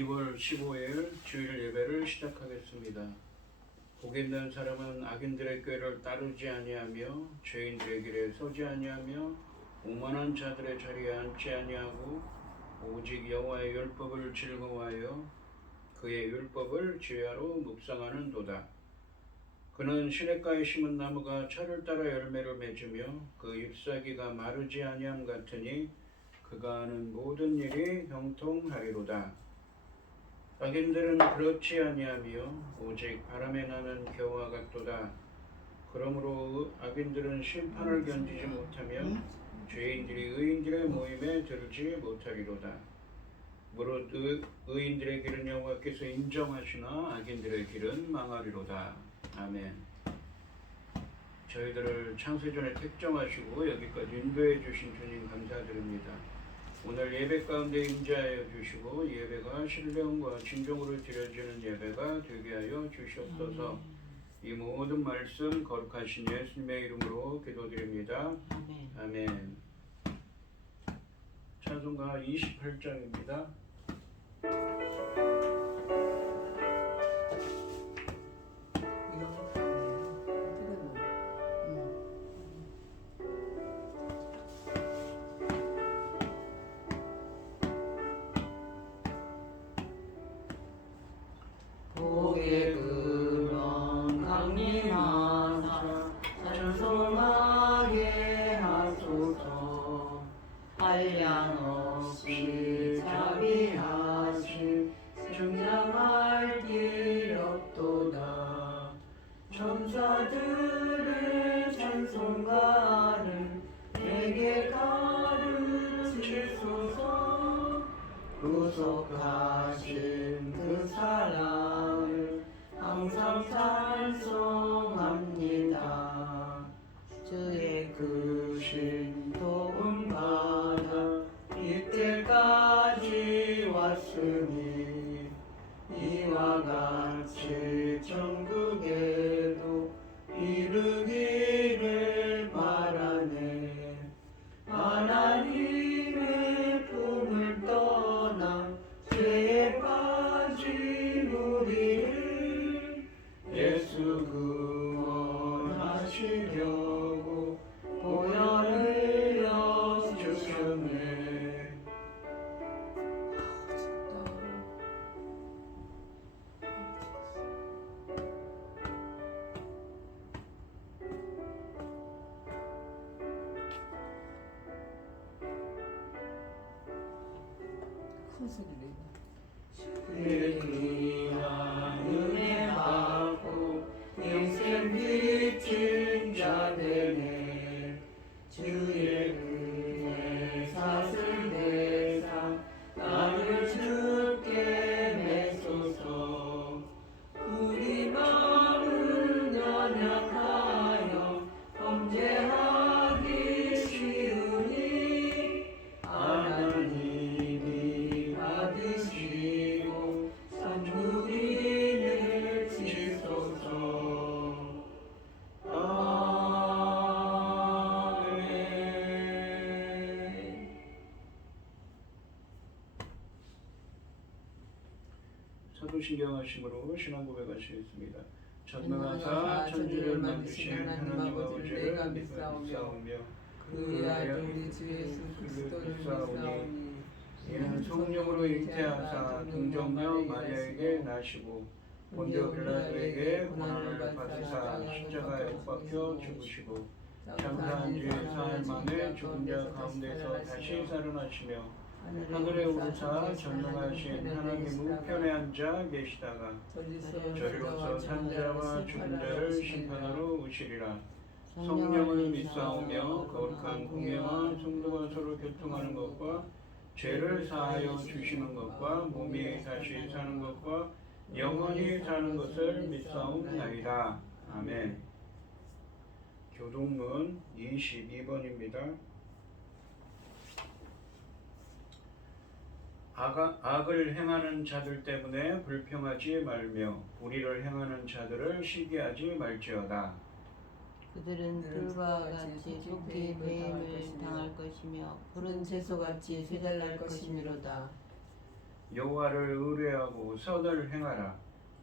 2월 15일 주일 예배를 시작하겠습니다. 복 있는 사람은 악인들의 꾀를 따르지 아니하며 죄인들의 길에 서지 아니하며 오만한 자들의 자리에 앉지 아니하고 오직 여호와의 율법을 즐거워하여 그의 율법을 지혜로 묵상하는도다. 그는 시냇가에 심은 나무가 철을 따라 열매를 맺으며 그 잎사귀가 마르지 아니함 같으니 그가 하는 모든 일이 형통하리로다. 악인들은 그렇지 아니하며 오직 바람에 나는 겨와 같도다. 그러므로 악인들은 심판을 견디지 못하며 죄인들이 의인들의 모임에 들지 못하리로다. 무릇 의인들의 길은 여호와께서 인정하시나 악인들의 길은 망하리로다. 아멘. 저희들을 창세전에 택정하시고 여기까지 인도해 주신 주님 감사드립니다. 오늘 예배 가운데 임재하여 주시고 예배가 신령과 진정으로 드려지는 예배가 되게 하여 주시옵소서. 이 모든 말씀 거룩하신 예수님의 이름으로 기도드립니다. 아멘. 찬송가 28장입니다. 복의 근원 강림하사 찬송하게 하소서. 한량없이 자비하심 증량할 길 없도다. 천사들의 찬송가를 내게 가르치소서. 구속하신 그 사랑을 항상 찬송합니다. 주의 크신 도움 받아 이때까지 왔으니 이와 같이 천국에도 이르기를 바라네. 하나님의 품을 떠나 죄에 빠진 우리를 예수 구원하시려고 보혈을 흘려주셨네. 큰 소리로 귀한 은혜 받고 영생 비친 자 되네. 주의 은혜 사슬대사 나를 주께 메소서. 우리 마음은 연약하여 범죄하기 쉬우니 하나님이 받으시고 산주인을 지소서. 아멘. 사도신경하심으로 신앙 고백하시겠습니다. 전능하사 천지를 만드신 하나님 아버지를 믿사오며 그의 아들 우리 주 예수 그리스도를 믿사오니 이는 성령으로 잉태하사 동정녀 마리아에게 나시고 본디오 빌라도에게 고난을 받으사 십자가에 못 박혀 죽으시고 장사한 지 사흘 만에 죽은 자 가운데서 다시 살아나시며 하늘에 오르사 전능하신 하나님 우편에 앉아 계시다가 저리로서 산자와 죽은 자를 심판하러 오시리라. 성령을 믿사오며 거룩한 공예와 성도가 서로 교통하는 것과 죄를 사하여 주시는 것과 몸이 다시 사는 것과 영원히 사는 것을 믿사옵나이다. 아멘. 교동문 22번입니다. 악을 행하는 자들 때문에 불평하지 말며 불의를 행하는 자들을 시기하지 말지어다. 그들은 들과 같이 속히 배임을 당할 것이며 푸른 채소같이 쇠달날 것이미로다. 여호와를 의뢰하고 선을 행하라.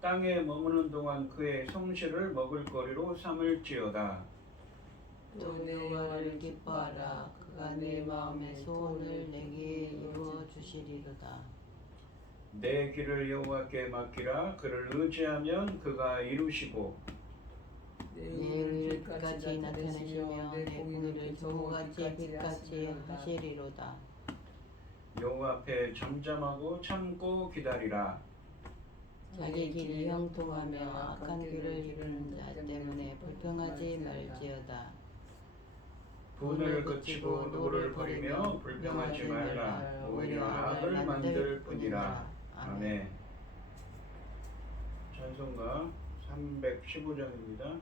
땅에 머무는 동안 그의 성실을 먹을거리로 삼을지어다. 또 여호와를 기뻐하라. 그가 내 마음의 소원을 내게 이루어 주시리로다. 내 길을 여호와께 맡기라. 그를 의지하면 그가 이루시고 내 의를 빛같이 나타내시며 내 공의를 조무같이 빛같이 하시리로다. 여호와 앞에 잠잠하고 참고 기다리라. 자기 길이 형통하며 악한 길을 이루는 자 때문에 불평하지 말지어다. 분을 그치고 노를 버리며 불평하지 말라. 오히려 악을 만들 뿐이라. 아멘. 찬송가 315장입니다.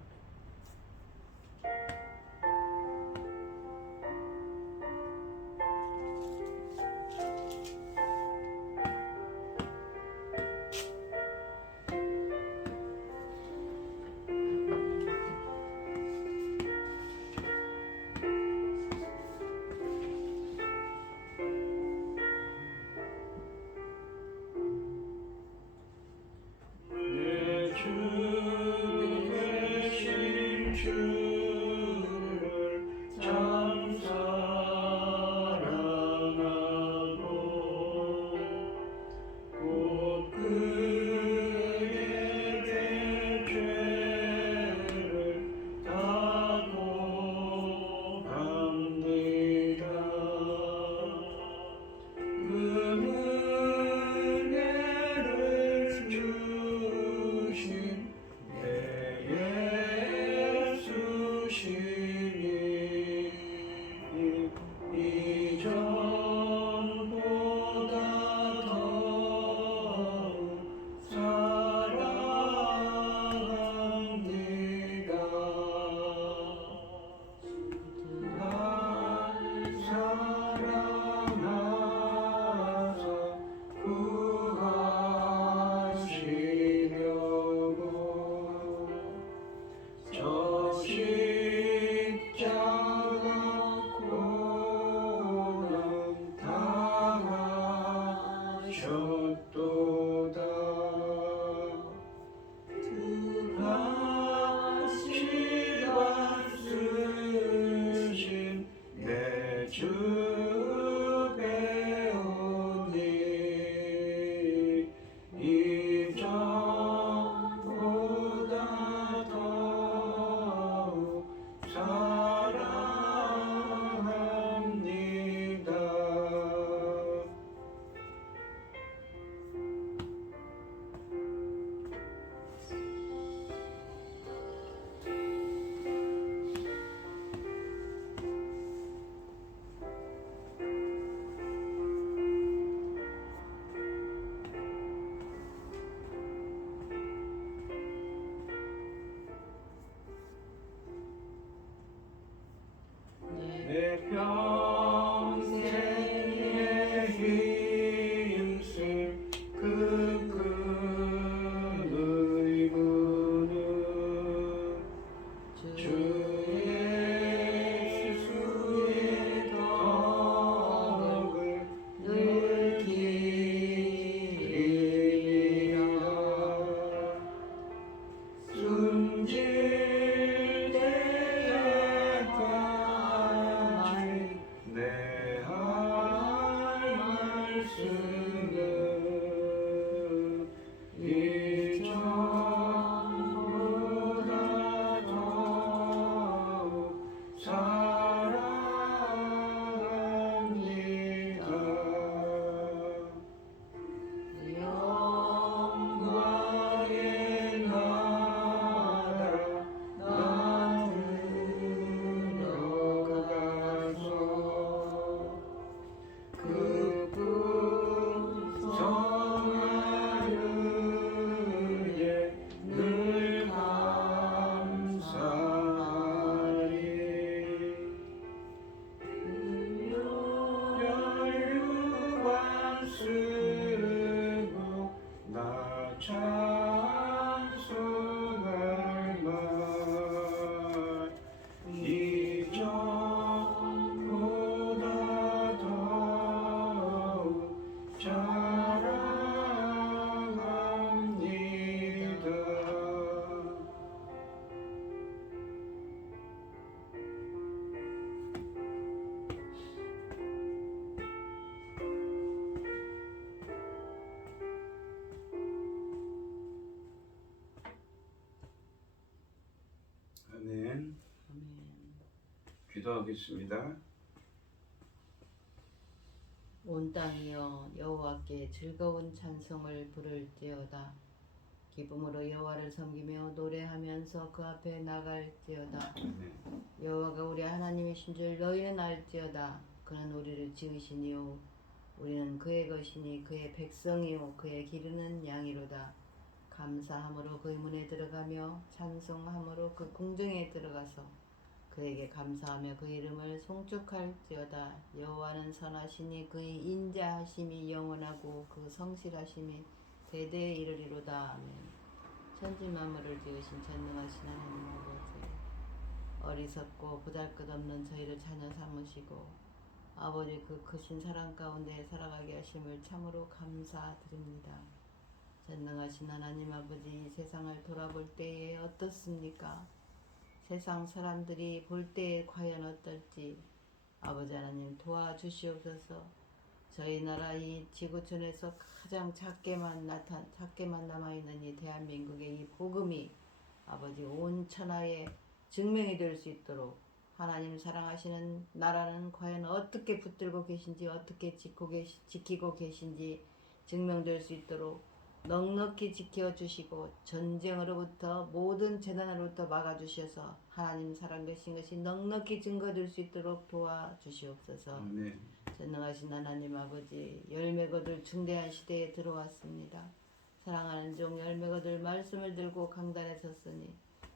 내 주 되신 주를 참 사랑하고 곧 그에게 죄를 다 고합니다. 그 은혜를 주신 내 예수시니 이전보다 더욱 사랑합니다. 날 사랑하사 구하시려고 저 십자가 고난 당하셨도다. 시간 쓰신 내 주 배우니 이전보다 더욱 사랑합니다. 내 평생의 힘쓸 그 큰 의무는 주 예수의 덕을 늘 기리라. 숨질 때까지 기도하겠습니다. 온 땅이여 여호와께 즐거운 찬송을 부를지어다. 기쁨으로 여호와를 섬기며 노래하면서 그 앞에 나갈지어다. 아멘. 여호와가 우리 하나님이신 줄 너희는 알지어다. 그는 우리를 지으시니요 우리는 그의 것이니 그의 백성이요 그의 기르는 양이로다. 감사함으로 그의 문에 들어가며 찬송함으로 그 궁정에 들어가서 그에게 감사하며 그 이름을 송축할지어다. 여호와는 선하시니 그의 인자하심이 영원하고 그 성실하심이 대대에 이르리로다. 아멘. 천지 만물을 지으신 전능하신 하나님 아버지, 어리석고 보잘것없는 저희를 자녀 삼으시고 아버지 그 크신 사랑 가운데 살아가게 하심을 참으로 감사드립니다. 전능하신 하나님 아버지, 이 세상을 돌아볼 때에 어떻습니까? 세상 사람들이 볼 때에 과연 어떨지 아버지 하나님 도와주시옵소서. 저희 나라 이 지구촌에서 가장 작게만 남아있는 이 대한민국의 이 복음이 아버지 온 천하에 증명이 될 수 있도록 하나님 사랑하시는 나라는 과연 어떻게 붙들고 계신지 어떻게 지키고 계신지 증명될 수 있도록 넉넉히 지켜주시고 전쟁으로부터 모든 재난으로부터 막아주셔서 하나님 살아계신 것이 넉넉히 증거될 수 있도록 도와주시옵소서. 아멘. 전능하신 하나님 아버지, 열매 거둘 중대한 시대에 들어왔습니다. 사랑하는 종 열매 거둘 말씀을 들고 강단에 섰으니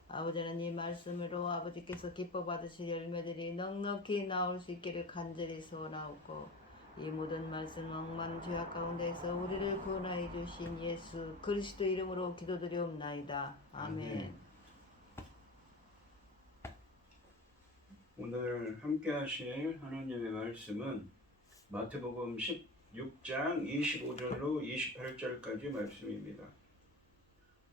아버지는 이 말씀으로 아버지께서 기뻐 받으실 열매들이 넉넉히 나올 수 있기를 간절히 소원하옵고, 이 모든 말씀 억만 죄악 가운데에서 우리를 구원하여 주신 예수 그리스도 이름으로 기도드리옵나이다. 아멘. 오늘 함께 하실 하나님의 말씀은 마태복음 16장 25절로 28절까지 말씀입니다.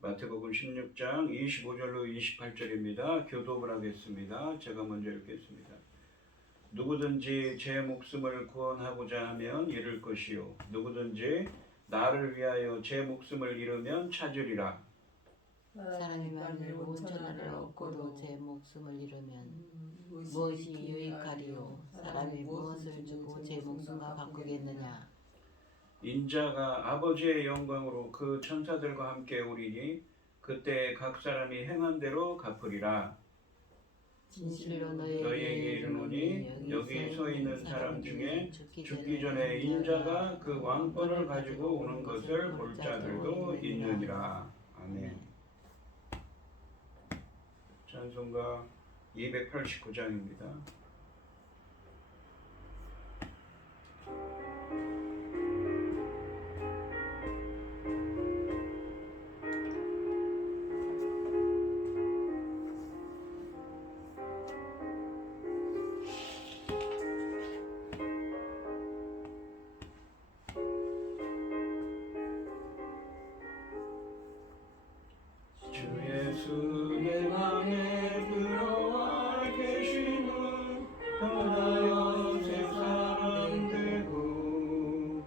마태복음 16장 25절로 28절입니다. 교독을 하겠습니다. 제가 먼저 읽겠습니다. 누구든지 제 목숨을 구원하고자 하면 잃을 것이요 누구든지 나를 위하여 제 목숨을 잃으면 찾으리라. 사람이 만일 온 천하를 얻고도 제 목숨을 잃으면 무엇이 유익하리요? 사람이 무엇을 주고 제 목숨과 바꾸겠느냐? 인자가 아버지의 영광으로 그 천사들과 함께 오리니 그때 각 사람이 행한 대로 갚으리라. 진실로 너희에게 이르노니 여기 서 있는 사람 중에 죽기 전에 인자가 그 왕권을 가지고 오는 것을 볼 자들도 있느니라. 아멘. 찬송가 289장입니다. 내 맘에 들어와 계시는 변하여 새 사람 되고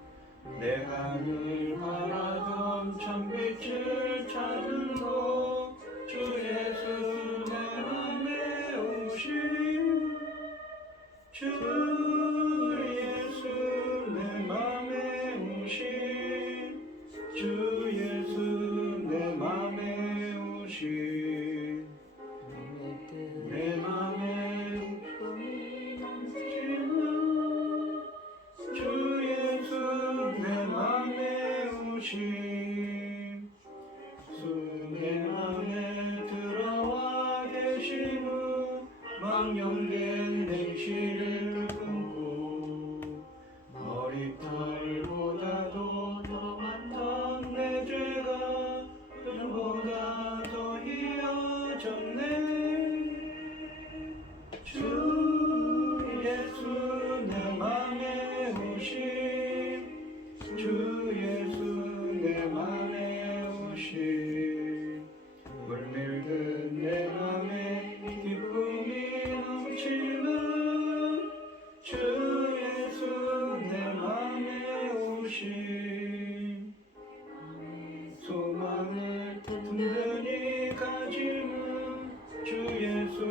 내가 늘 바라던 참빛을 찾으러 주 예수 내 맘에 오신 주 예수 내 맘에 오신 주 예수 내 맘에 오신 내 맘에 넘치는 주 예수 내 맘에 오신 주 내 맘에 들어와 계시는 망령된 행실을 끊고 머리털보다도 더 많던 내 죄가 눈보다 더 희어졌네. 주 예수 내 맘에 오신 주 예수 내 맘에 오신 물밀듯 내 맘에 기쁨이 넘치는 주 예수 내 맘에 오신 소망을 든든히 가지는 주 예수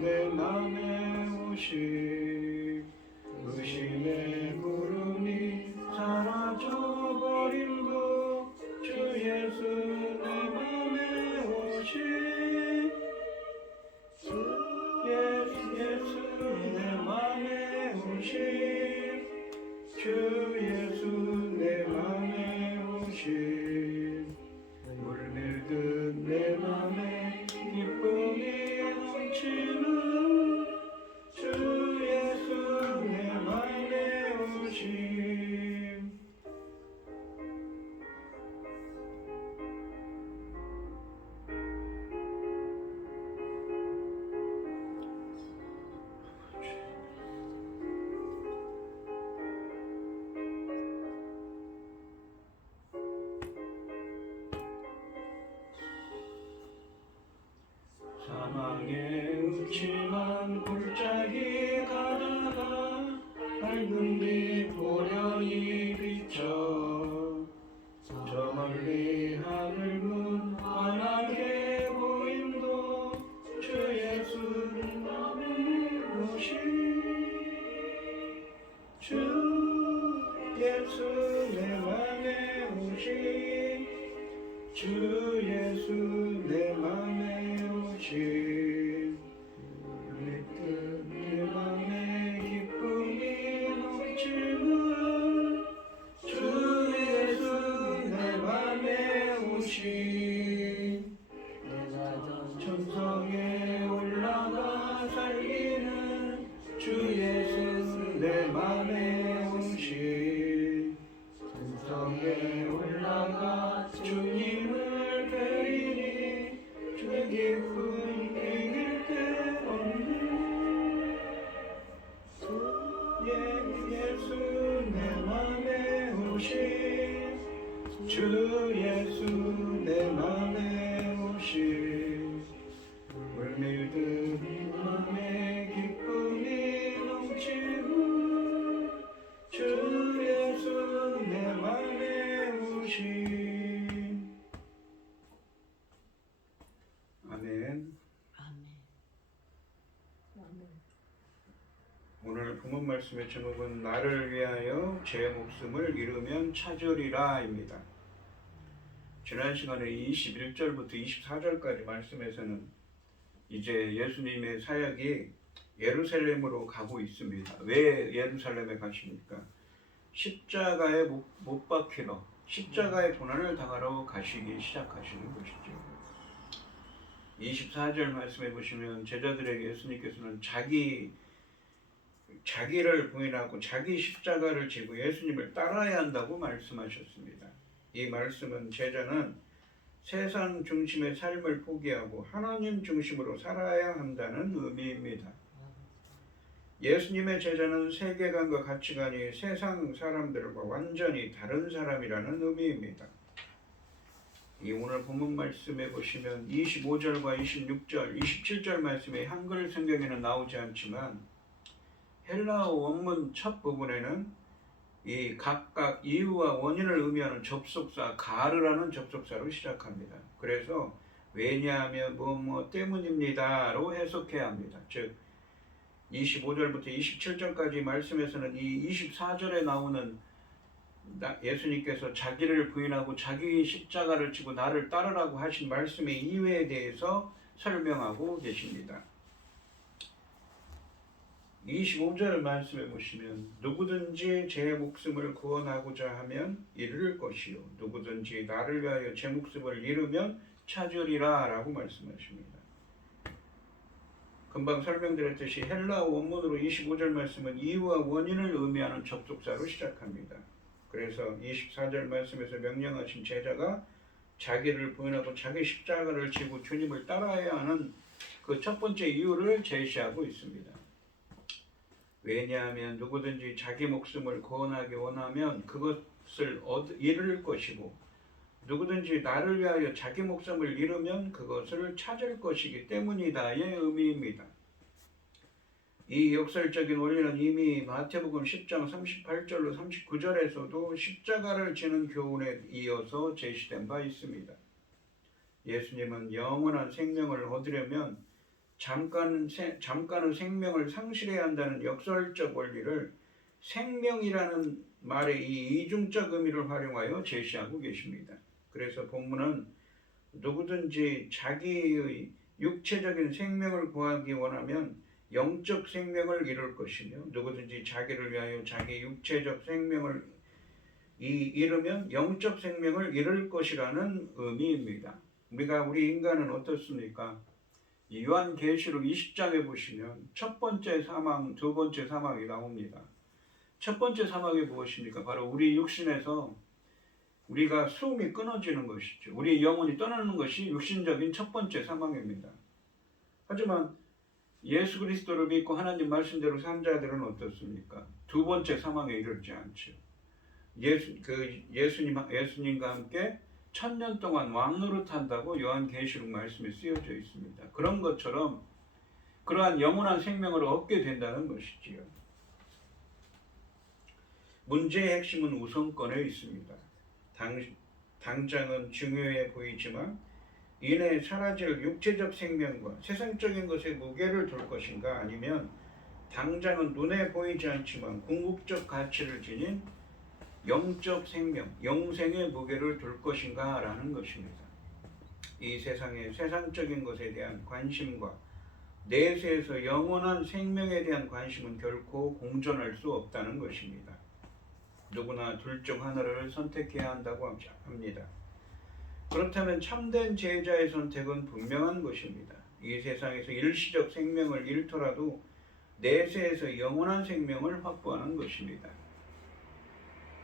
내 맘에 오신 오심 의심의 구름이 사라져버림도 주 예수 내 맘에 오심 예수 내 맘에 오심 주 예수 내 맘에 오심 물밀듯 내 맘에 기쁨이 넘치는 주 예수 내 맘에 오심 사망의 음침한 골짜기 가다가 밝은 빛 보련히 비쳐 저 멀리 하늘 문 환하게 보임도 주 예수 맘에 오심 주 예수 내 맘에 오심 주 예수 내 맘에 오심 물밀듯 내 맘에 기쁨이 넘치는 주 예수 내 맘에 오심 내가 천성에 올라가 살기는 주 예수 내 맘에 오심 천성에 올라가 주님을 뵈리니 주 기쁨 이길 데 없는 예수 내 맘에 오심 주 예수 내 맘에 오심 물밀듯 맘에 기쁨이 넘치는 주 예수 내 맘에 오심 아멘. 오늘 본문 말씀의 제목은 나를 위하여 제 목숨을 잃으면 찾으리라입니다. 지난 시간에 21절부터 24절까지 말씀에서는 이제 예수님의 사역이 예루살렘으로 가고 있습니다. 왜 예루살렘에 가십니까? 십자가에 못 박히러 십자가의 고난을 당하러 가시기 시작하시는 것이죠. 24절 말씀해 보시면 제자들에게 예수님께서는 자기를 부인하고 자기 십자가를 지고 예수님을 따라야 한다고 말씀하셨습니다. 이 말씀은 제자는 세상 중심의 삶을 포기하고 하나님 중심으로 살아야 한다는 의미입니다. 예수님의 제자는 세계관과 가치관이 세상 사람들과 완전히 다른 사람이라는 의미입니다. 이 오늘 본문 말씀에 보시면 25절과 26절, 27절 말씀에 한글 성경에는 나오지 않지만 헬라어 원문 첫 부분에는 이 각각 이유와 원인을 의미하는 접속사 가르라는 접속사로 시작합니다. 그래서 왜냐하면 뭐 때문입니다로 해석해야 합니다. 즉 25절부터 27절까지 말씀에서는 이 24절에 나오는 예수님께서 자기를 부인하고 자기 십자가를 지고 나를 따르라고 하신 말씀의 이유에 대해서 설명하고 계십니다. 25절 말씀해 보시면 누구든지 제 목숨을 구원하고자 하면 잃을 것이요 누구든지 나를 위하여 제 목숨을 잃으면 찾으리라 라고 말씀하십니다. 금방 설명드렸듯이 헬라어 원문으로 25절 말씀은 이유와 원인을 의미하는 접속사로 시작합니다. 그래서 24절 말씀에서 명령하신 제자가 자기를 부인하고 자기 십자가를 지고 주님을 따라야 하는 그 첫 번째 이유를 제시하고 있습니다. 왜냐하면 누구든지 자기 목숨을 구원하기 원하면 그것을 잃을 것이고 누구든지 나를 위하여 자기 목숨을 잃으면 그것을 찾을 것이기 때문이다의 의미입니다. 이 역설적인 원리는 이미 마태복음 10장 38절로 39절에서도 십자가를 지는 교훈에 이어서 제시된 바 있습니다. 예수님은 영원한 생명을 얻으려면 잠깐은 생명을 상실해야 한다는 역설적 원리를 생명이라는 말의 이 이중적 의미를 활용하여 제시하고 계십니다. 그래서 본문은 누구든지 자기의 육체적인 생명을 구하기 원하면 영적 생명을 잃을 것이며 누구든지 자기를 위하여 자기 육체적 생명을 잃으면 영적 생명을 잃을 것이라는 의미입니다. 우리 인간은 어떻습니까? 요한계시록 20장에 보시면 첫 번째 사망, 두 번째 사망이 나옵니다. 첫 번째 사망이 무엇입니까? 바로 우리 육신에서 우리가 숨이 끊어지는 것이죠. 우리 영혼이 떠나는 것이 육신적인 첫 번째 사망입니다. 하지만 예수 그리스도를 믿고 하나님 말씀대로 산 자들은 어떻습니까? 두 번째 사망에 이르지 않죠. 예수님과 함께 1000년 동안 왕노릇한다고 요한계시록 말씀에 쓰여져 있습니다. 그런 것처럼 그러한 영원한 생명을 얻게 된다는 것이지요. 문제의 핵심은 우선권에 있습니다. 당장은 중요해 보이지만 이내 사라질 육체적 생명과 세상적인 것에 무게를 둘 것인가, 아니면 당장은 눈에 보이지 않지만 궁극적 가치를 지닌 영적 생명, 영생의 무게를 둘 것인가 라는 것입니다. 이 세상의 세상적인 것에 대한 관심과 내세에서 영원한 생명에 대한 관심은 결코 공존할 수 없다는 것입니다. 누구나 둘 중 하나를 선택해야 한다고 합니다. 그렇다면 참된 제자의 선택은 분명한 것입니다. 이 세상에서 일시적 생명을 잃더라도 내세에서 영원한 생명을 확보하는 것입니다.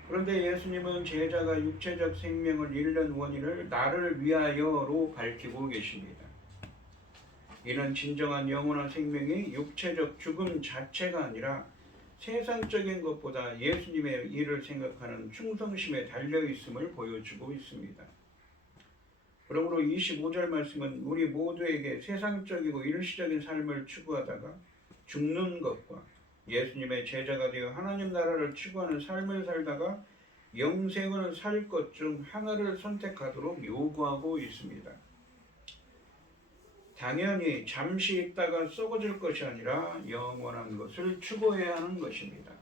그런데 예수님은 제자가 육체적 생명을 잃는 원인을 나를 위하여로 밝히고 계십니다. 이는 진정한 영원한 생명이 육체적 죽음 자체가 아니라 세상적인 것보다 예수님의 일을 생각하는 충성심에 달려있음을 보여주고 있습니다. 그러므로 25절 말씀은 우리 모두에게 세상적이고 일시적인 삶을 추구하다가 죽는 것과 예수님의 제자가 되어 하나님 나라를 추구하는 삶을 살다가 영생을 살 것 중 하나를 선택하도록 요구하고 있습니다. 당연히 잠시 있다가 썩어질 것이 아니라 영원한 것을 추구해야 하는 것입니다.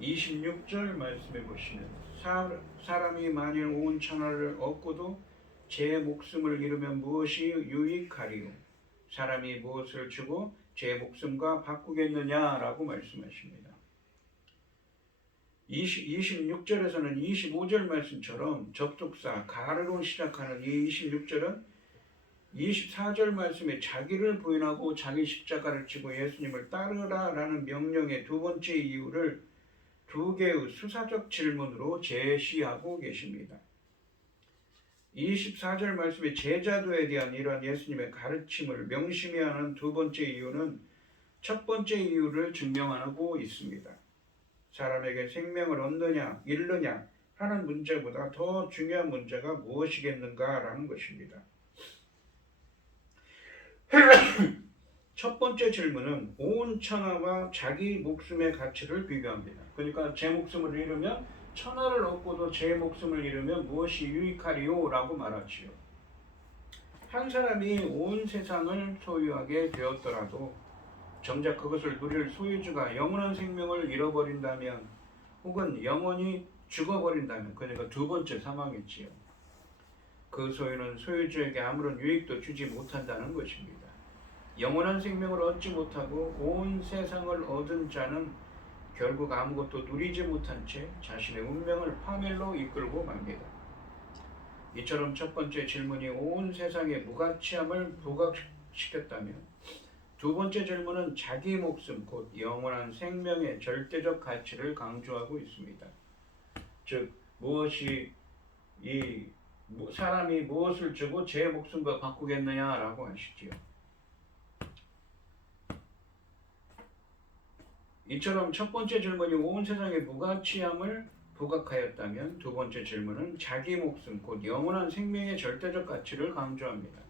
26절 말씀해 보시면 사람이 만일 온 천하를 얻고도 제 목숨을 잃으면 무엇이 유익하리요? 사람이 무엇을 주고 제 목숨과 바꾸겠느냐라고 말씀하십니다. 26절에서는 25절 말씀처럼 접속사 가르로 시작하는 이 26절은 24절 말씀에 자기를 부인하고 자기 십자가를 지고 예수님을 따르라라는 명령의 두 번째 이유를 두 개의 수사적 질문으로 제시하고 계십니다. 24절 말씀에 제자도에 대한 이러한 예수님의 가르침을 명심해야 하는 두 번째 이유는 첫 번째 이유를 증명하고 있습니다. 사람에게 생명을 얻느냐 잃느냐 하는 문제보다 더 중요한 문제가 무엇이겠는가라는 것입니다. 첫 번째 질문은 온 천하와 자기 목숨의 가치를 비교합니다. 그러니까 제 목숨을 잃으면 천하를 얻고도 제 목숨을 잃으면 무엇이 유익하리요? 라고 말하지요. 한 사람이 온 세상을 소유하게 되었더라도 정작 그것을 누릴 소유주가 영원한 생명을 잃어버린다면, 혹은 영원히 죽어버린다면, 그러니까 두 번째 사망이지요. 그 소유는 소유주에게 아무런 유익도 주지 못한다는 것입니다. 영원한 생명을 얻지 못하고 온 세상을 얻은 자는 결국 아무것도 누리지 못한 채 자신의 운명을 파멸로 이끌고 맙니다. 이처럼 첫 번째 질문이 온 세상의 무가치함을 부각시켰다면, 두 번째 질문은 자기 목숨, 곧 영원한 생명의 절대적 가치를 강조하고 있습니다. 즉, 사람이 무엇을 주고 제 목숨과 바꾸겠느냐라고 하시지요. 이처럼 첫 번째 질문이 온 세상의 무가치함을 부각하였다면, 두 번째 질문은 자기 목숨, 곧 영원한 생명의 절대적 가치를 강조합니다.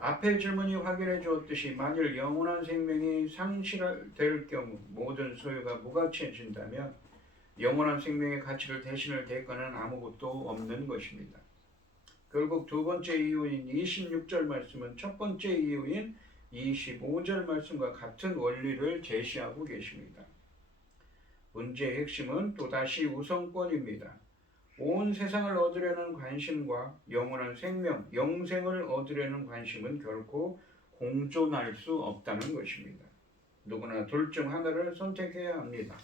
앞의 질문이 확인해 주었듯이 만일 영원한 생명이 상실될 경우 모든 소유가 결국 두 번째 이유인 26절 말씀은 첫 번째 이유인 25절 말씀과 같은 원리를 제시하고 계십니다. 문제의 핵심은 또다시 우선권입니다. 온 세상을 얻으려는 관심과 영원한 생명, 영생을 얻으려는 관심은 결코 공존할 수 없다는 것입니다. 누구나 둘 중 하나를 선택해야 합니다.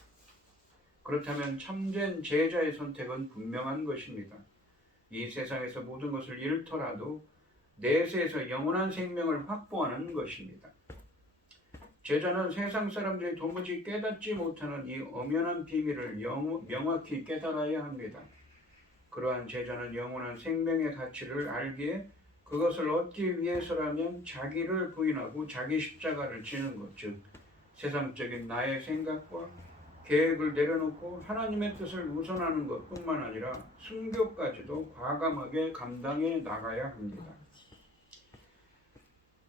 그렇다면 참된 제자의 선택은 분명한 것입니다. 이 세상에서 모든 것을 잃더라도 내세에서 영원한 생명을 확보하는 것입니다. 제자는 세상 사람들이 도무지 깨닫지 못하는 이 엄연한 비밀을 명확히 깨달아야 합니다. 그러한 제자는 영원한 생명의 가치를 알기에 그것을 얻기 위해서라면 자기를 부인하고 자기 십자가를 지는 것, 즉 세상적인 나의 생각과 계획을 내려놓고 하나님의 뜻을 우선하는 것뿐만 아니라 순교까지도 과감하게 감당해 나가야 합니다.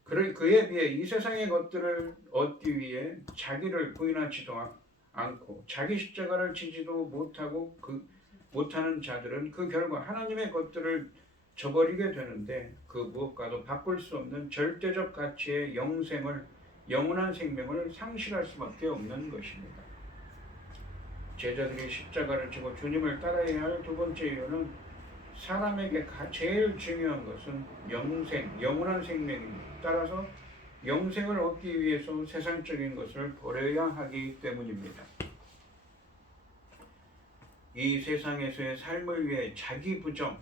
그에 비해 이 세상의 것들을 얻기 위해 자기를 부인하지도 않고 자기 십자가를 지지도 못하는 자들은 그 결과 하나님의 것들을 저버리게 되는데 그 무엇과도 바꿀 수 없는 절대적 가치의 영원한 생명을 상실할 수밖에 없는 것입니다. 제자들이 십자가를 지고 주님을 따라야 할 두 번째 이유는 사람에게 제일 중요한 것은 영원한 생명입니다. 따라서 영생을 얻기 위해서 세상적인 것을 버려야 하기 때문입니다. 이 세상에서의 삶을 위해 자기 부정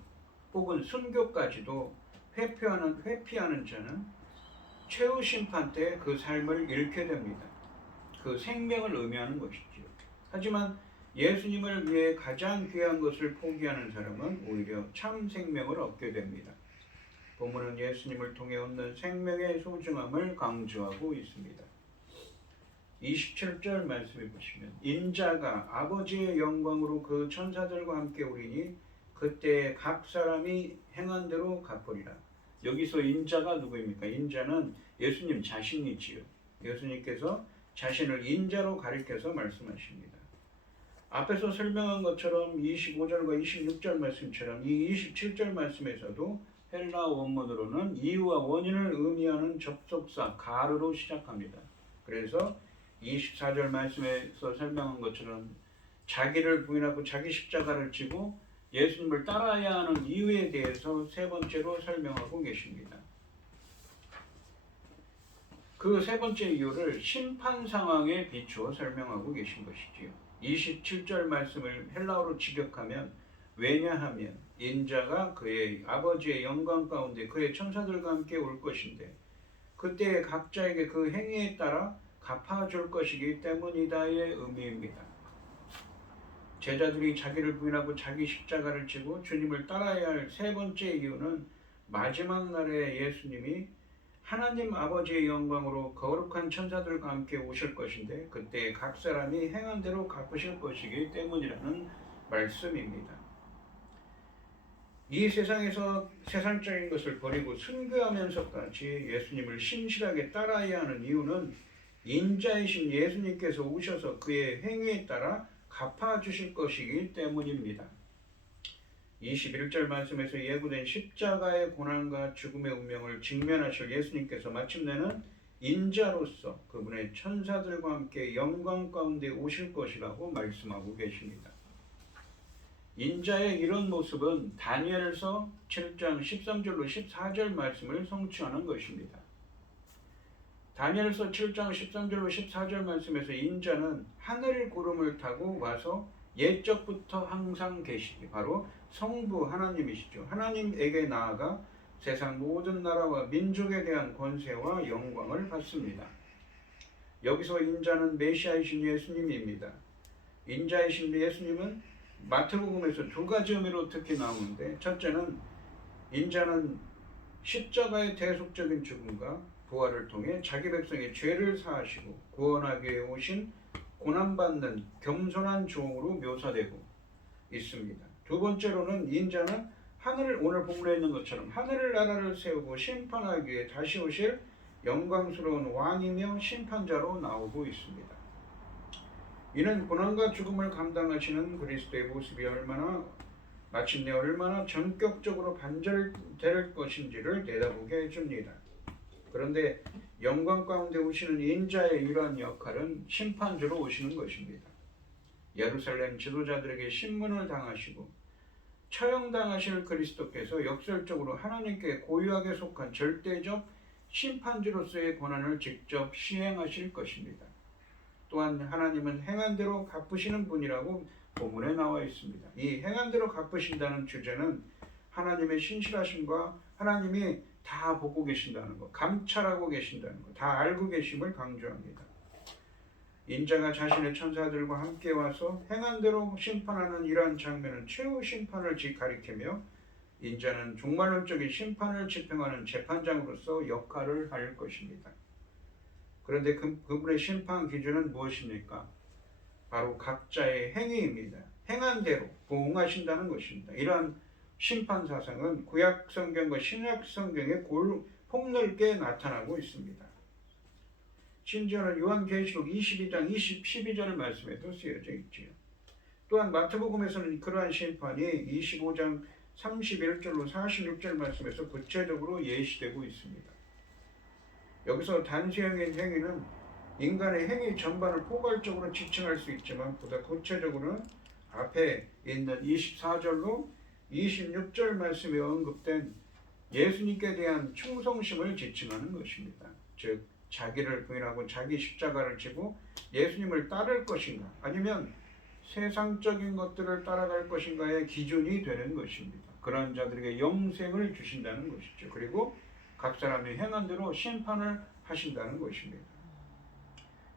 혹은 순교까지도 회피하는 자는 최후 심판 때 그 삶을 잃게 됩니다. 그 생명을 의미하는 것이지요. 하지만 예수님을 위해 가장 귀한 것을 포기하는 사람은 오히려 참 생명을 얻게 됩니다. 본문은 예수님을 통해 얻는 생명의 소중함을 강조하고 있습니다. 27절 말씀해 보시면 인자가 아버지의 영광으로 그 천사들과 함께 오리니 그때 각 사람이 행한 대로 갚으리라. 여기서 인자가 누구입니까? 인자는 예수님 자신이지요. 예수님께서 자신을 인자로 가리켜서 말씀하십니다. 앞에서 설명한 것처럼 25절과 26절 말씀처럼 이 27절 말씀에서도 헬라 원문으로는 이유와 원인을 의미하는 접속사 가르로 시작합니다. 그래서 24절 말씀에서 설명한 것처럼 자기를 부인하고 자기 십자가를 지고 예수님을 따라야 하는 이유에 대해서 세 번째로 설명하고 계십니다. 그 세 번째 이유를 심판 상황에 비추어 설명하고 계신 것이지요. 27절 말씀을 헬라어로 직역하면 왜냐하면 인자가 그의 아버지의 영광 가운데 그의 천사들과 함께 올 것인데 그때 각자에게 그 행위에 따라 갚아줄 것이기 때문이다의 의미입니다. 제자들이 자기를 부인하고 자기 십자가를 지고 주님을 따라야 할 세 번째 이유는 마지막 날에 예수님이 하나님 아버지의 영광으로 거룩한 천사들과 함께 오실 것인데 그때 각 사람이 행한 대로 갚으실 것이기 때문이라는 말씀입니다. 이 세상에서 세상적인 것을 버리고 순교하면서까지 예수님을 신실하게 따라야 하는 이유는 인자이신 예수님께서 오셔서 그의 행위에 따라 갚아주실 것이기 때문입니다. 21절 말씀에서 예고된 십자가의 고난과 죽음의 운명을 직면하실 예수님께서 마침내는 인자로서 그분의 천사들과 함께 영광 가운데 오실 것이라고 말씀하고 계십니다. 인자의 이런 모습은 다니엘서 7장 13절로 14절 말씀을 성취하는 것입니다. 다니엘서 7장 13절로 14절 말씀에서 인자는 하늘 구름을 타고 와서 옛적부터 항상 계시기 바로 성부 하나님이시죠. 하나님에게 나아가 세상 모든 나라와 민족에 대한 권세와 영광을 받습니다. 여기서 인자는 메시아이신 예수님입니다. 인자이신 예수님은 마태복음에서 두 가지 의미로 특히 나오는데 첫째는 인자는 십자가의 대속적인 죽음과 부활을 통해 자기 백성의 죄를 사하시고 구원하기 위해 오신 고난받는 겸손한 종으로 묘사되고 있습니다. 두 번째로는 인자는 오늘 본문에 있는 것처럼 하늘나라를 세우고 심판하기 위해 다시 오실 영광스러운 왕이며 심판자로 나오고 있습니다. 이는 고난과 죽음을 감당하시는 그리스도의 모습이 얼마나 마침내 얼마나 전격적으로 반절될 것인지를 내다보게 해줍니다. 그런데 영광 가운데 오시는 인자의 이러한 역할은 심판주로 오시는 것입니다. 예루살렘 지도자들에게 신문을 당하시고 처형당하실 그리스도께서 역설적으로 하나님께 고유하게 속한 절대적 심판주로서의 권한을 직접 시행하실 것입니다. 또한 하나님은 행한 대로 갚으시는 분이라고 본문에 나와 있습니다. 이 행한 대로 갚으신다는 주제는 하나님의 신실하심과 하나님이 다 보고 계신다는 것, 감찰하고 계신다는 것, 다 알고 계심을 강조합니다. 인자가 자신의 천사들과 함께 와서 행한 대로 심판하는 이러한 장면은 최후 심판을 가리키며 인자는 종말론적인 심판을 집행하는 재판장으로서 역할을 할 것입니다. 그런데 그분의 심판 기준은 무엇입니까? 바로 각자의 행위입니다. 행한 대로 보응하신다는 것입니다. 이러한 심판 사상은 구약 성경과 신약 성경에 폭넓게 나타나고 있습니다. 심지어는 요한계시록 22장 12절 말씀에도 쓰여져 있지요. 또한 마태복음에서는 그러한 심판이 25장 31절로 46절 말씀에서 구체적으로 예시되고 있습니다. 여기서 단수형인 행위는 인간의 행위 전반을 포괄적으로 지칭할 수 있지만 보다 구체적으로는 앞에 있는 24절로 26절 말씀에 언급된 예수님께 대한 충성심을 지칭하는 것입니다. 즉 자기를 부인하고 자기 십자가를 지고 예수님을 따를 것인가 아니면 세상적인 것들을 따라갈 것인가의 기준이 되는 것입니다. 그러한 자들에게 영생을 주신다는 것이죠. 그리고 각 사람이 행한 대로 심판을 하신다는 것입니다.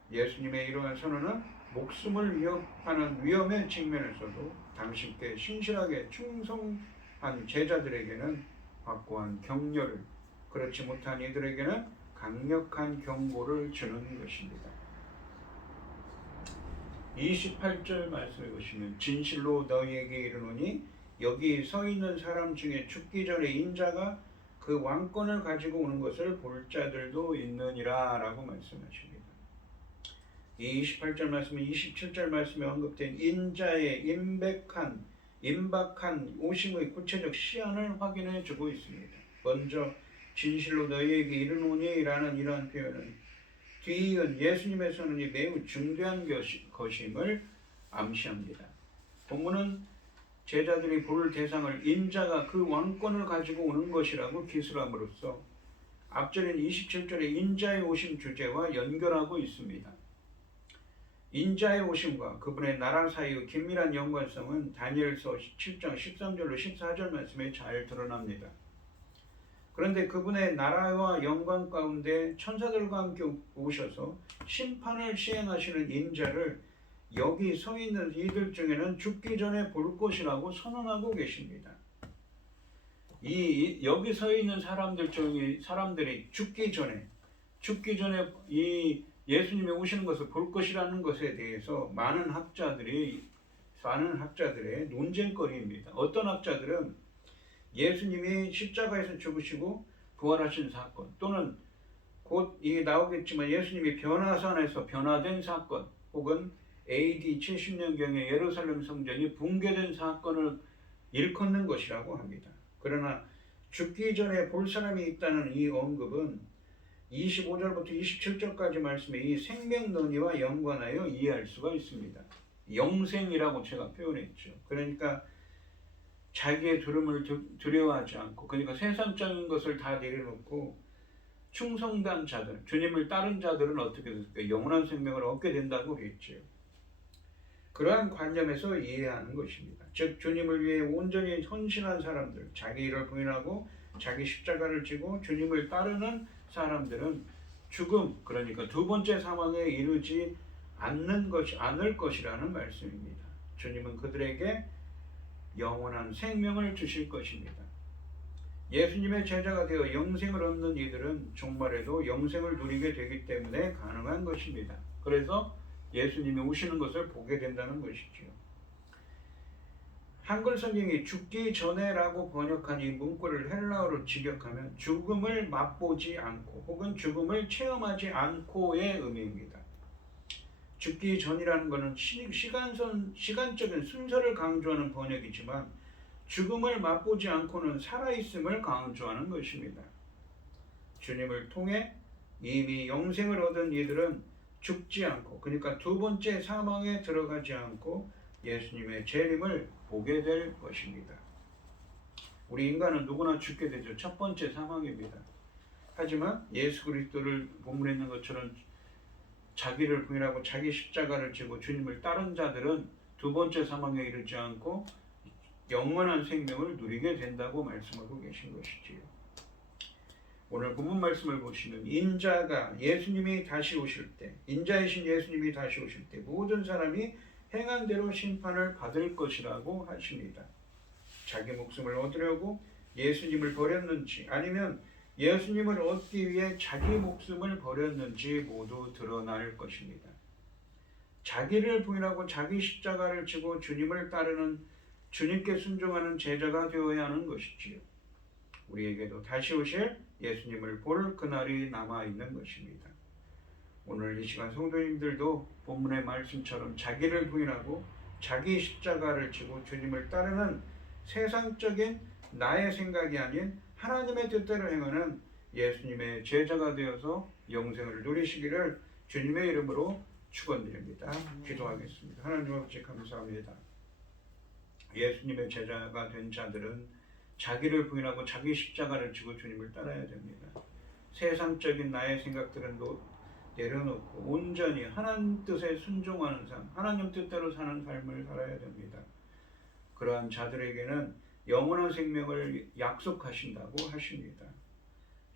예수님의 이러한 선언은 목숨을 위협하는 위험의 측면에서도 당신께 신실하게 충성한 제자들에게는 확고한 격려를, 그렇지 못한 이들에게는 강력한 경고를 주는 것입니다. 28절 말씀해 보시면 진실로 너희에게 이르노니 여기 서 있는 사람 중에 죽기 전에 인자가 그 왕권을 가지고 오는 것을 볼 자들도 있느니라 라고 말씀하십니다. 이 28절 말씀은 27절 말씀에 언급된 인자의 임박한 오심의 구체적 시한을 확인해 주고 있습니다. 먼저 진실로 너희에게 이르노니 라는 이러한 표현은 뒤이은 예수님의 선언이 매우 중대한 것임을 암시합니다. 본문은 제자들이 볼 대상을 인자가 그 왕권을 가지고 오는 것이라고 기술함으로써 앞절인 27절의 인자의 오심 주제와 연결하고 있습니다. 인자의 오심과 그분의 나라 사이의 긴밀한 연관성은 다니엘서 7장 13절로 14절 말씀에 잘 드러납니다. 그런데 그분의 나라와 영광 가운데 천사들과 함께 오셔서 심판을 시행하시는 인자를 여기 서 있는 이들 중에는 죽기 전에 볼 것이라고 선언하고 계십니다. 여기 서 있는 사람들이 죽기 전에 이 예수님이 오시는 것을 볼 것이라는 것에 대해서 많은 학자들의 논쟁거리입니다. 어떤 학자들은 예수님이 십자가에서 죽으시고 부활하신 사건, 또는 곧 나오겠지만 예수님이 변화산에서 변화된 사건, 혹은 AD 70년경에 예루살렘 성전이 붕괴된 사건을 일컫는 것이라고 합니다. 그러나 죽기 전에 볼 사람이 있다는 이 언급은 25절부터 27절까지 말씀에 이 생명론이와 연관하여 이해할 수가 있습니다. 영생이라고 제가 표현했죠. 그러니까 자기의 두려움을 두려워하지 않고, 그러니까 세상적인 것을 다 내려놓고 충성된 자들, 주님을 따른 자들은 어떻게 될까? 영원한 생명을 얻게 된다고 했죠. 그러한 관점에서 이해하는 것입니다. 즉 주님을 위해 온전히 헌신한 사람들, 자기 일을 부인하고 자기 십자가를 지고 주님을 따르는 사람들은 죽음, 그러니까 두 번째 사망에 이르지 않을 것이라는 말씀입니다. 주님은 그들에게 영원한 생명을 주실 것입니다. 예수님의 제자가 되어 영생을 얻는 이들은 종말에도 영생을 누리게 되기 때문에 가능한 것입니다. 그래서 예수님이 오시는 것을 보게 된다는 것이죠. 한글 성경이 죽기 전에라고 번역한 이 문구를 헬라어로 직역하면 죽음을 맛보지 않고 혹은 죽음을 체험하지 않고의 의미입니다. 죽기 전이라는 것은 시간적인 순서를 강조하는 번역이지만 죽음을 맛보지 않고는 살아있음을 강조하는 것입니다. 주님을 통해 이미 영생을 얻은 이들은 죽지 않고, 그러니까 두 번째 사망에 들어가지 않고 예수님의 재림을 보게 될 것입니다. 우리 인간은 누구나 죽게 되죠. 첫 번째 사망입니다. 하지만 예수 그리스도를 본문에 있는 것처럼 자기를 부인하고 자기 십자가를 지고 주님을 따른 자들은 두 번째 사망에 이르지 않고 영원한 생명을 누리게 된다고 말씀하고 계신 것이지요. 오늘 본문 말씀을 보시면 인자가 예수님이 다시 오실 때, 인자이신 예수님이 다시 오실 때 모든 사람이 행한 대로 심판을 받을 것이라고 하십니다. 자기 목숨을 얻으려고 예수님을 버렸는지 아니면 예수님을 얻기 위해 자기 목숨을 버렸는지 모두 드러날 것입니다. 자기를 부인하고 자기 십자가를 지고 주님을 따르는, 주님께 순종하는 제자가 되어야 하는 것이지요. 우리에게도 다시 오실 예수님을 볼 그날이 남아있는 것입니다. 오늘 이 시간 성도님들도 본문의 말씀처럼 자기를 부인하고 자기 십자가를 지고 주님을 따르는 세상적인 나의 생각이 아닌 하나님의 뜻대로 행하는 예수님의 제자가 되어서 영생을 누리시기를 주님의 이름으로 축원드립니다. 기도하겠습니다. 하나님 아버지 감사합니다. 예수님의 제자가 된 자들은 자기를 부인하고 자기 십자가를 지고 주님을 따라야 됩니다. 세상적인 나의 생각들은 내려놓고 온전히 하나님 뜻에 순종하는 삶, 하나님 뜻대로 사는 삶을 살아야 됩니다. 그러한 자들에게는 영원한 생명을 약속하신다고 하십니다.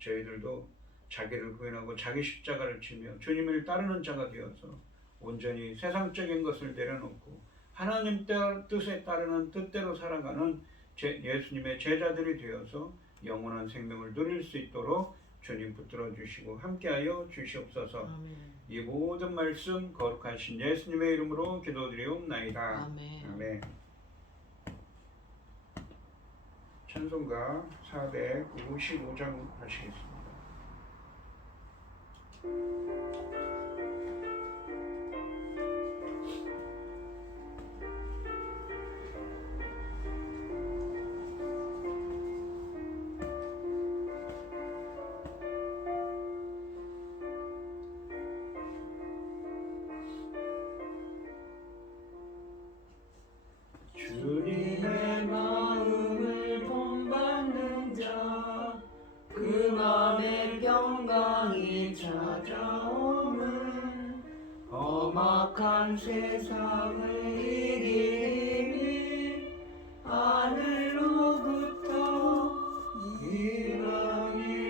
저희들도 자기를 부인하고 자기 십자가를 지며 주님을 따르는 자가 되어서 온전히 세상적인 것을 내려놓고 하나님 뜻에 따르는 뜻대로 살아가는 예수님의 제자들이 되어서 영원한 생명을 누릴 수 있도록 주님 붙들어 주시고 함께하여 주시옵소서. 아멘. 이 모든 말씀 거룩하신 예수님의 이름으로 기도드리옵나이다. 아멘. 아멘. 찬송가 455장 하시겠습니다. 주님의 마음을 본받는 자, 그 마음의 평강이 찾아오는 험악한 세상을 이길 힘이 하늘로부터 임함이로다.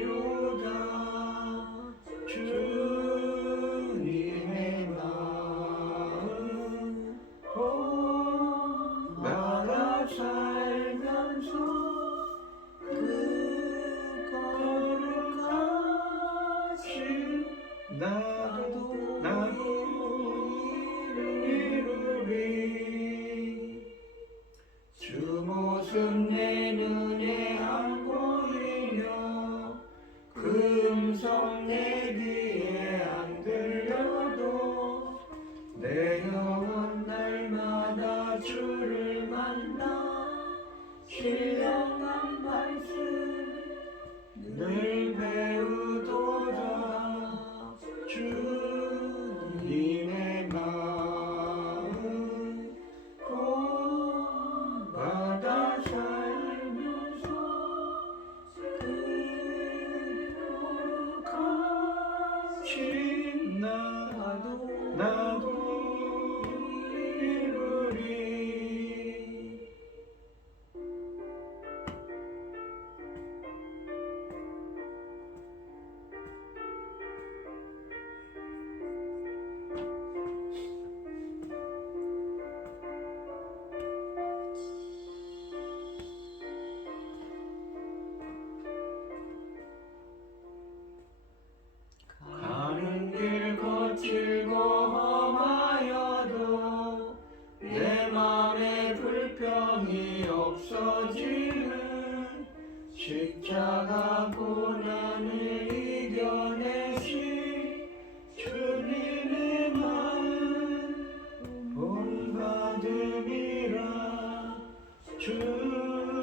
주님의 마음 본받아 살면서 그 거룩하신 나도 이루리. 주 모습 내 눈에 안 보이며 그 음성 내 귀에 안 들려도 내 영혼 날마다 주를 만나 신령한 말씀 늘 배우도다. 주님의 마음 본받아 살면서 그 거룩하신 나도 이루리. 가는 길 거칠고 험하여도 내 맘에 불평이 없어지는 십자가 고난을 이겨내신 주님의 마음 본받음이라. 주님의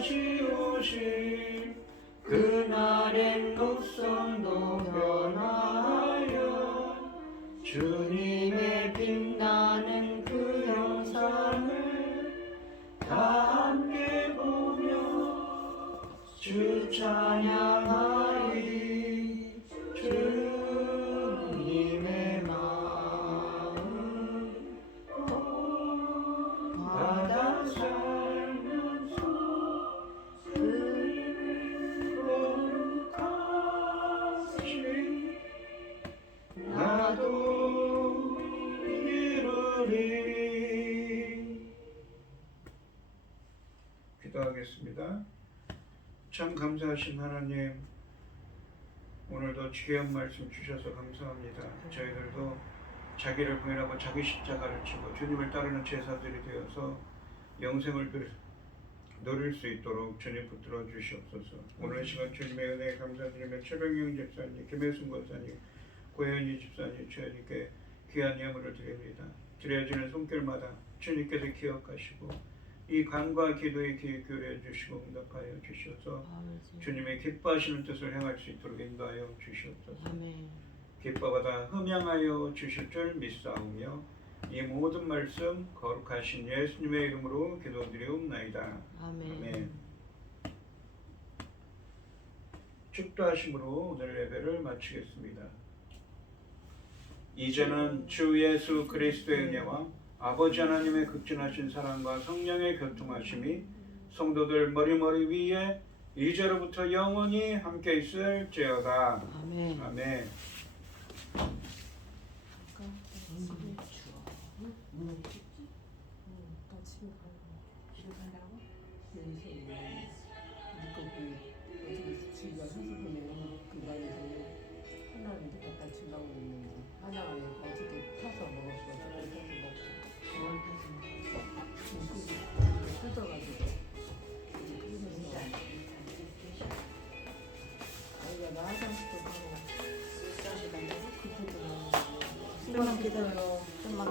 다시 오실 그날엔 녹성도 변하여 주님의 빛나는 그 형상을 다 함께 보며 주 찬양하리 주님의 마음 받아 살면서 그 거룩하신 나도 이루리. 기도하겠습니다. 참 감사하신 하나님, 오늘도 귀한 말씀 주셔서 감사합니다. 저희들도 자기를 부인하고 자기 십자가를 지고 주님을 따르는 제사들이 되어서 영생을 누릴 수 있도록 주님 붙들어 주시옵소서. 오늘 시간 주님의 은혜에 감사드리며 최병영 집사님, 김혜순 권사님, 고현희 집사님, 주님께 귀한 예물을 드립니다. 드려지는 손길마다 주님께서 기억하시고 이 간과 기도에 귀 기울여 주시고 응답하여 주시옵소서. 주님의 기뻐하시는 뜻을 행할 수 있도록 인도하여 주시옵소서. 아멘. 기뻐받아 흠양하여 주실 줄 믿사오며 이 모든 말씀 거룩하신 예수님의 이름으로 기도드리옵나이다. 아멘. 아멘. 축도하심으로 오늘 예배를 마치겠습니다. 이제는 주 예수 그리스도의 은혜와 아버지 하나님의 극진하신 사랑과 성령의 교통하심이 성도들 머리머리 위에 이제로부터 영원히 함께 있을지어다. 아멘. 아멘. 조금만 기다려.